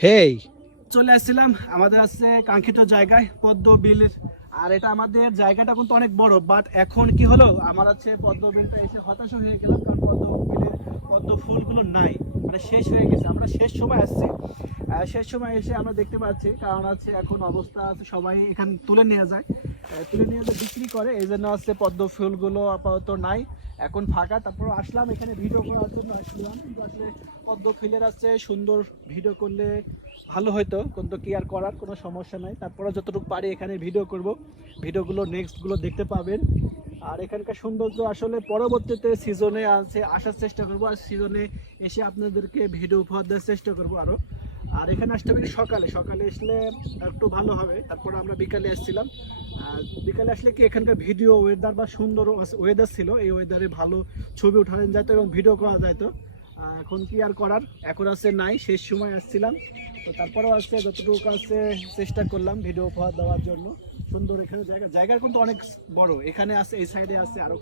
সেই চলে আসছিলাম আমাদের আছে কাঙ্ক্ষিত জায়গায় পদ্ম বিলের। আর এটা আমাদের জায়গাটা কিন্তু অনেক বড়, বাট এখন কি হলো আমার আছে পদ্ম বিলটা এসে হতাশ হয়ে গেলাম, কারণ পদ্ম বিলের পদ্ম ফুলগুলো নাই, মানে শেষ হয়ে গেছে। আমরা শেষ সময় আসছি, শেষ সময় এসে আমরা দেখতে পাচ্ছি, কারণ আছে এখন অবস্থা আছে সবাই এখানে তুলে নিয়ে যায়, তুলে নিয়ে যায় বিক্রি করে, এই জন্য আছে পদ্ম ফুলগুলো আপাতত নাই, এখন ফাঁকা। তারপর আসলাম এখানে ভিডিও করার জন্য আসলাম, কিন্তু আসলে পদ্ম ফুলের আছে সুন্দর ভিডিও করলে ভালো হয়তো, কিন্তু কি আর করার, কোনো সমস্যা নাই। তারপরে যতটুকু পারি এখানে ভিডিও করব, ভিডিওগুলো নেক্সটগুলো দেখতে পাবেন। আর এখানকার সৌন্দর্য আসলে পরবর্তীতে সিজনে আসার চেষ্টা করব, আর সিজনে এসে আপনাদেরকে ভিডিও উপহার দেওয়ার চেষ্টা করব আরও। আর এখানে আসতে হবে সকালে, সকালে আসলে একটু ভালো হবে। তারপর আমরা বিকালে এসেছিলাম, আর বিকালে আসলে কি এখানকার ভিডিও ওয়েদার বা সুন্দর ওয়েদার ছিল, এই ওয়েদারে ভালো ছবি উঠানো যেত এবং ভিডিও করা যেত। এখন কি আর করার, এখন আছে নাই, শেষ সময় আসছিলাম তো, তারপরেও আছে যতটুকু আছে চেষ্টা করলাম ভিডিও উপহার দেওয়ার জন্য। সুন্দর এখানে জায়গা, জায়গা কিন্তু অনেক বড়, এখানে আছে, এই সাইডে আছে আরো।